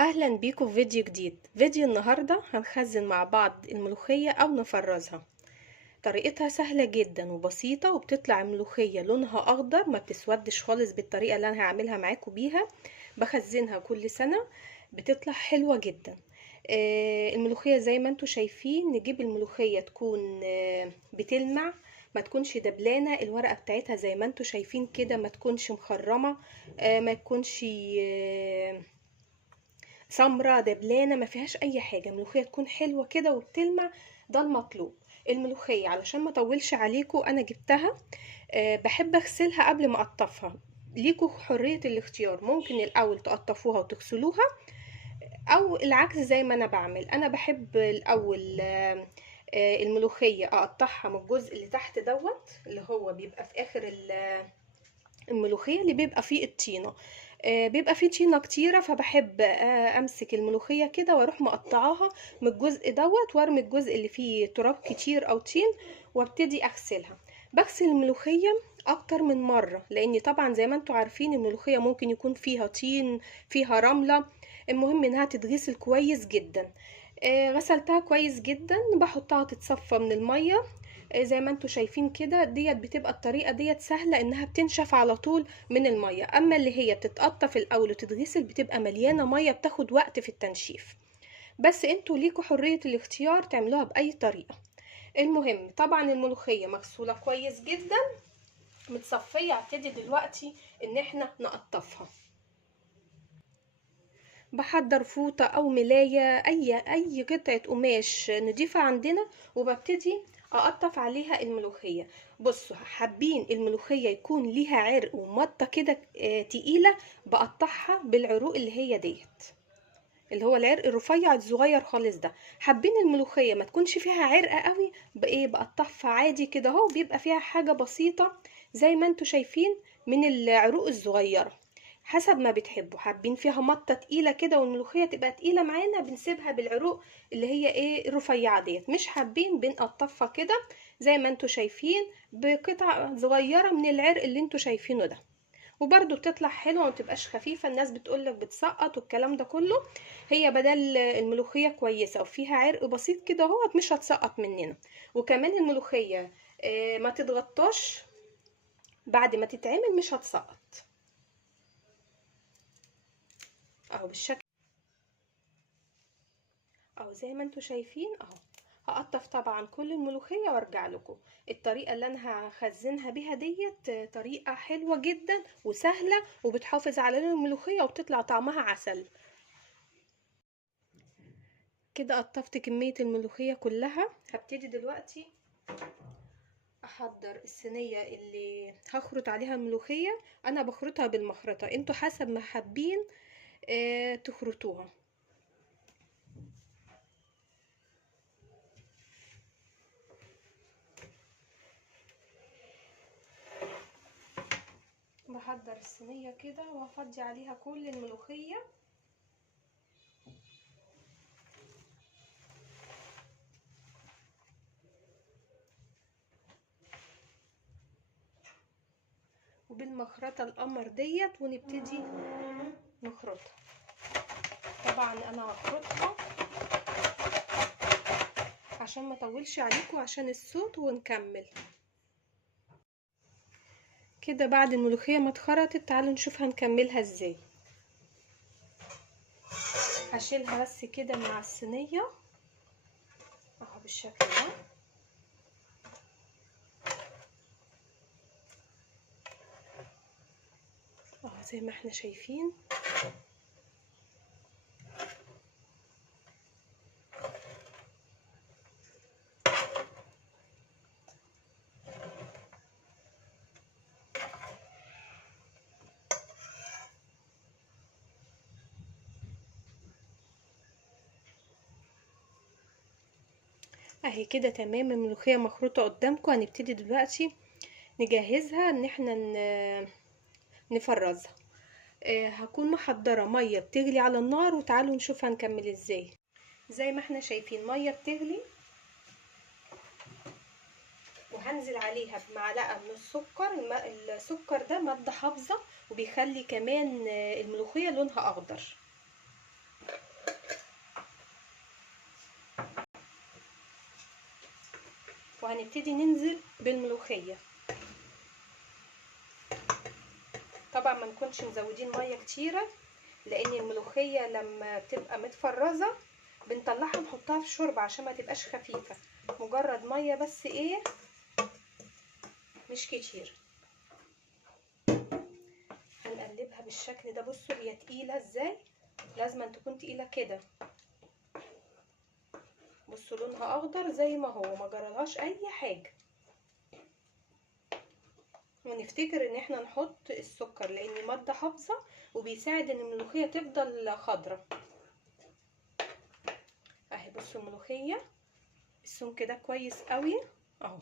اهلا بيكم في فيديو جديد. فيديو النهاردة هنخزن مع بعض الملوخية او نفرزها. طريقتها سهلة جدا وبسيطة، وبتطلع الملوخية لونها اخضر، ما بتسودش خالص بالطريقة اللي انا هعملها معاكم بيها. بخزنها كل سنة، بتطلع حلوة جدا. الملوخية زي ما انتوا شايفين، نجيب الملوخية تكون بتلمع، ما تكونش دبلانة. الورقة بتاعتها زي ما انتوا شايفين كده، ما تكونش مخرمة، ما تكونش سمرة دبلانة، ما فيهاش اي حاجة. الملوخية تكون حلوة كده وبتلمع، ده المطلوب. الملوخية علشان ما اطولش عليكم انا جبتها، بحب اغسلها قبل ما اقطفها. ليكوا حرية الاختيار، ممكن الاول تقطفوها وتغسلوها، او العكس زي ما انا بعمل. انا بحب الاول الملوخية اقطعها من الجزء اللي تحت دوت، اللي هو بيبقى في اخر الملوخية، اللي بيبقى فيه الطينة. بيبقى فيه طينة كتيرة، فبحب امسك الملوخية كده واروح مقطعاها من الجزء دوت، وارمي الجزء اللي فيه تراب كتير او طين، وابتدي اغسلها. بغسل الملوخية اكتر من مرة، لاني طبعا زي ما انتوا عارفين الملوخية ممكن يكون فيها طين، فيها رملة. المهم انها تتغسل كويس جدا. غسلتها كويس جدا، بحطها تتصفى من المية. زي ما انتوا شايفين كده، ديت بتبقى الطريقة ديت سهلة، انها بتنشف على طول من المية. اما اللي هي بتتقطف الاول وتتغسل بتبقى مليانة مية، بتاخد وقت في التنشيف. بس انتوا ليكوا حرية الاختيار تعملوها باي طريقة. المهم طبعا الملوخية مغسولة كويس جدا، متصفية. هبتدي دلوقتي ان احنا نقطفها. بحضر فوطة او ملاية، اي قطعة قماش نضيفة عندنا، وببتدي اقطف عليها الملوخية. بصوا، حابين الملوخية يكون ليها عرق ومطة كده تقيلة، بقطعها بالعروق اللي هي ديت، اللي هو العرق الرفيع الصغير خالص ده. حابين الملوخية ما تكونش فيها عرق قوي، بايه بقطعها عادي كده اهو، بيبقى فيها حاجة بسيطة زي ما انتوا شايفين من العروق الصغيرة، حسب ما بتحبوا. حابين فيها مطة تقيلة كده والملوخية تبقى تقيلة معانا، بنسيبها بالعروق اللي هي ايه الرفيعة ديت. مش حابين، بنقطفها كده زي ما انتوا شايفين، بقطع صغيرة من العرق اللي انتوا شايفينه ده. وبرده بتطلع حلوه وما بتبقاش خفيفه. الناس بتقولك بتسقط والكلام ده كله، هي بدل الملوخيه كويسه وفيها عرق بسيط كده اهوت، مش هتسقط مننا. وكمان الملوخيه ما تتغطاش، بعد ما تتعمل مش هتسقط اهو بالشكل اهو زي ما انتوا شايفين اهو. هقطف طبعا كل الملوخيه وارجع لكم. الطريقه اللي انا هخزنها بيها ديت طريقه حلوه جدا وسهله، وبتحافظ على لون الملوخيه وبتطلع طعمها عسل. كده قطفت كمية الملوخية كلها. هبتدي دلوقتي احضر الصينية اللي هخرط عليها الملوخية. انا بخرطها بالمخرطة، انتوا حسب ما حابين تخرطوها. بحضر الصينية كده وافضي عليها كل الملوخية. وبالمخرطة القمر ديت ونبتدي نخرطها. طبعا انا هخرطها عشان ما اطولش عليكم عشان الصوت، ونكمل كده. بعد الملوخية ما اتخرطت، تعالوا نشوف هنكملها ازاي. هشيلها بس كده مع الصينية اهو بالشكل ده اهو زي ما احنا شايفين. اهي كده تمام، الملوخية مخروطة قدامكم. هنبتدي دلوقتي نجهزها ان احنا نفرزها. هكون محضرة مية بتغلي على النار، وتعالوا نشوف هنكمل ازاي. زي ما احنا شايفين مية بتغلي، وهنزل عليها بمعلقة من السكر. السكر ده مادة حافظة، وبيخلي كمان الملوخية لونها اخضر. وهنبتدي ننزل بالملوخية. طبعا ما نكونش مزودين ميه كتيره، لان الملوخيه لما بتبقى متفرزه بنطلعها نحطها في شوربه عشان ما تبقاش خفيفه، مجرد ميه بس ايه مش كتير. هنقلبها بالشكل ده. بصوا هي تقيله ازاي، لازم أن تكون تقيله كده. بصوا لونها اخضر زي ما هو، ما جرالهاش اي حاجه. ونفتكر ان احنا نحط السكر لان ماده حافظه وبيساعد ان الملوخيه تفضل خضره. اهي بصوا الملوخيه السمك كده كويس قوي اهو.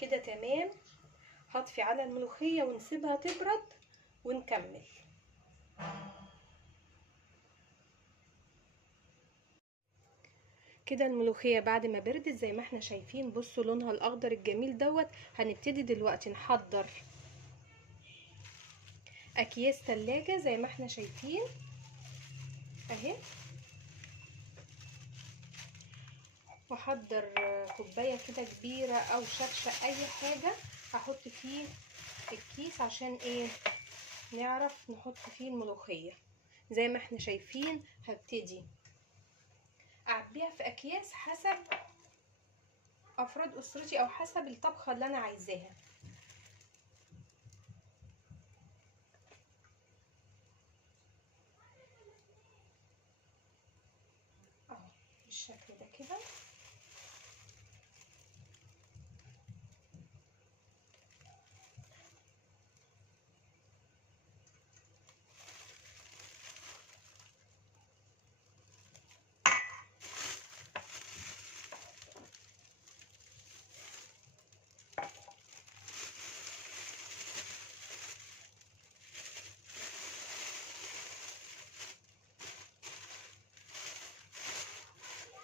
كده تمام. هطفي على الملوخية ونسيبها تبرد ونكمل. كده الملوخية بعد ما بردت زي ما احنا شايفين، بصوا لونها الاخضر الجميل دوت. هنبتدي دلوقتي نحضر اكياس تلاجة زي ما احنا شايفين اهي، واحضر كوباية كده كبيرة او شفشة اي حاجة هحط فيه الكيس عشان ايه نعرف نحط فيه الملوخية. زي ما احنا شايفين هبتدي اعبيها في اكياس حسب افراد اسرتي او حسب الطبخة اللي انا عايزاها. اهو بالشكل ده كده.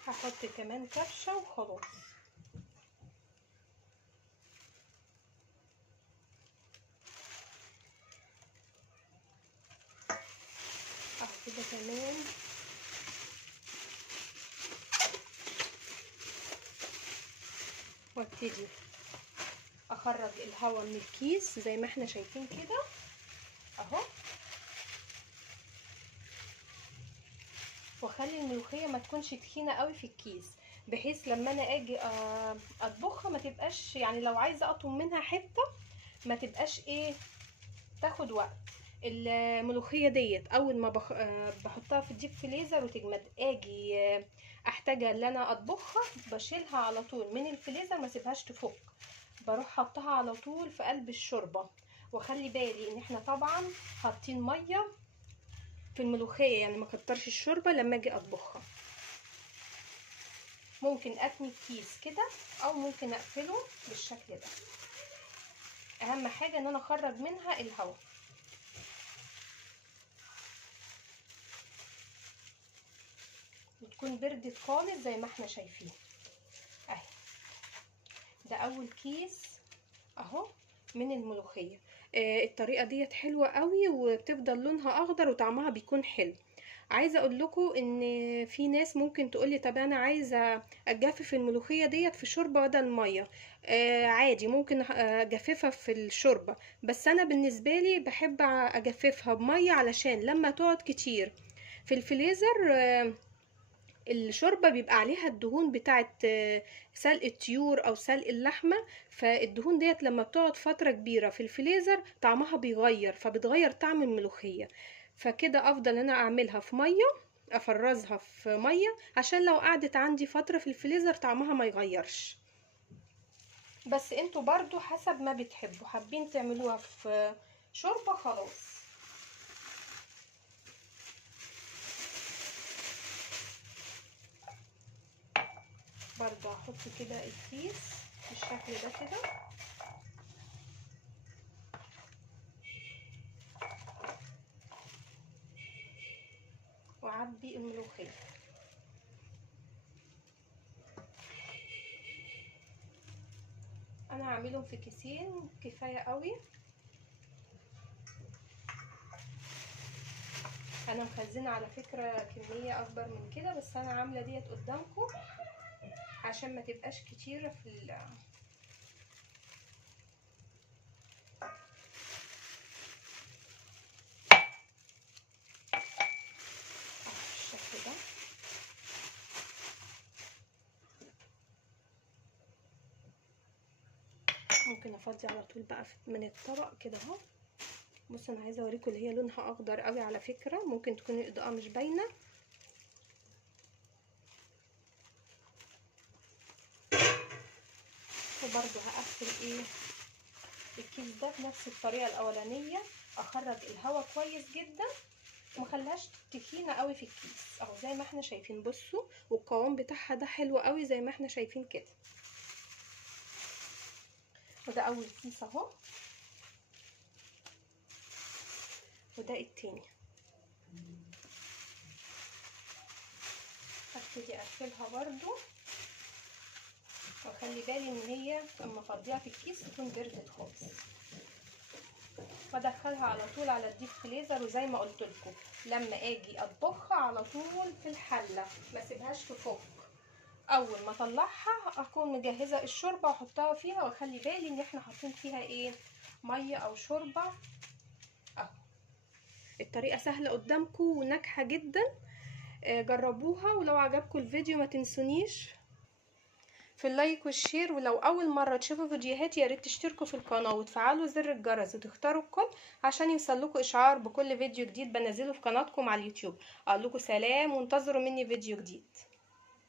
هحط كمان كبشة وخلاص. اهو كده تمام. وابتدي اخرج الهواء من الكيس زي ما احنا شايفين كده اهو، واخلي الملوخيه ما تكونش تخينه قوي في الكيس، بحيث لما انا اجي اطبخها ما تبقاش، يعني لو عايزه اقطم منها حته ما تبقاش ايه تاخد وقت. الملوخيه ديت اول ما بحطها في الديب فريزر وتجمد، اجي احتاجها ان انا اطبخها بشيلها على طول من الفريزر، ما اسيبهاش تفك، بروح حطها على طول في قلب الشوربه. واخلي بالي ان احنا طبعا حاطين ميه في الملوخيه، يعني ما كترش الشوربه لما اجي اطبخها. ممكن اتني الكيس كده او ممكن اقفله بالشكل ده. اهم حاجه ان انا اخرج منها الهواء. وتكون بردت خالص زي ما احنا شايفين اهي. ده اول كيس اهو من الملوخيه. الطريقه ديت حلوه قوي وبتفضل لونها اخضر وطعمها بيكون حلو. عايزه اقول لكم ان في ناس ممكن تقولي طب انا عايزه اجفف الملوخيه ديت في شوربه بدل ميه. عادي ممكن اجففها في الشوربه، بس انا بالنسبه لي بحب اجففها بميه علشان لما تقعد كتير في الفريزر الشوربه بيبقى عليها الدهون بتاعه سلق الطيور او سلق اللحمه. فالدهون ديت لما بتقعد فتره كبيره في الفريزر طعمها بيغير، فبتغير طعم الملوخيه. فكده افضل انا اعملها في ميه، افرزها في ميه عشان لو قعدت عندي فتره في الفريزر طعمها ما يغيرش. بس انتوا برضو حسب ما بتحبوا، حابين تعملوها في شوربه خلاص. برضو هحط كده الكيس بالشكل ده كده، واعبي الملوخيه. انا هعملهم في كيسين كفايه قوي. انا مخزنه على فكره كميه اكبر من كده، بس انا عامله ديت قدامكم عشان ما تبقاش كتيره في الشكل ده. ممكن افضي على طول بقى من الطبق كده اهو. بصوا انا عايزه اوريكم اللي هي لونها اخضر قوي على فكره، ممكن تكون الاضاءه مش باينه. وبرده هقفل الكيس ده بنفس الطريقه الاولانيه، اخرج الهواء كويس جدا ومخليهاش تخينه قوي في الكيس اهو زي ما احنا شايفين. بصوا والقوام بتاعها ده حلو قوي زي ما احنا شايفين كده. وده اول كيس اهو، وده التاني. هبتدي اقفلها برضو واخلي بالي ان هي اما افضيها في الكيس تكون بردت خالص، وادخلها على طول على الديب فريزر. وزي ما قلت لكم لما اجي اطبخها على طول في الحله ما اسيبهاش تفك. اول ما اطلعها اكون مجهزه الشوربه واحطها فيها، واخلي بالي ان احنا حاطين فيها ميه او شوربه اهو. الطريقه سهله قدامكم وناجحه جدا، جربوها. ولو عجبكم الفيديو ما تنسونيش في اللايك والشير. ولو اول مره تشوفوا فيديوهاتي يا ريت تشتركوا في القناه وتفعلوا زر الجرس وتختاروا الكل عشان يوصلكوا اشعار بكل فيديو جديد بنزله في قناتكم على اليوتيوب. اقول لكم سلام وانتظروا مني فيديو جديد.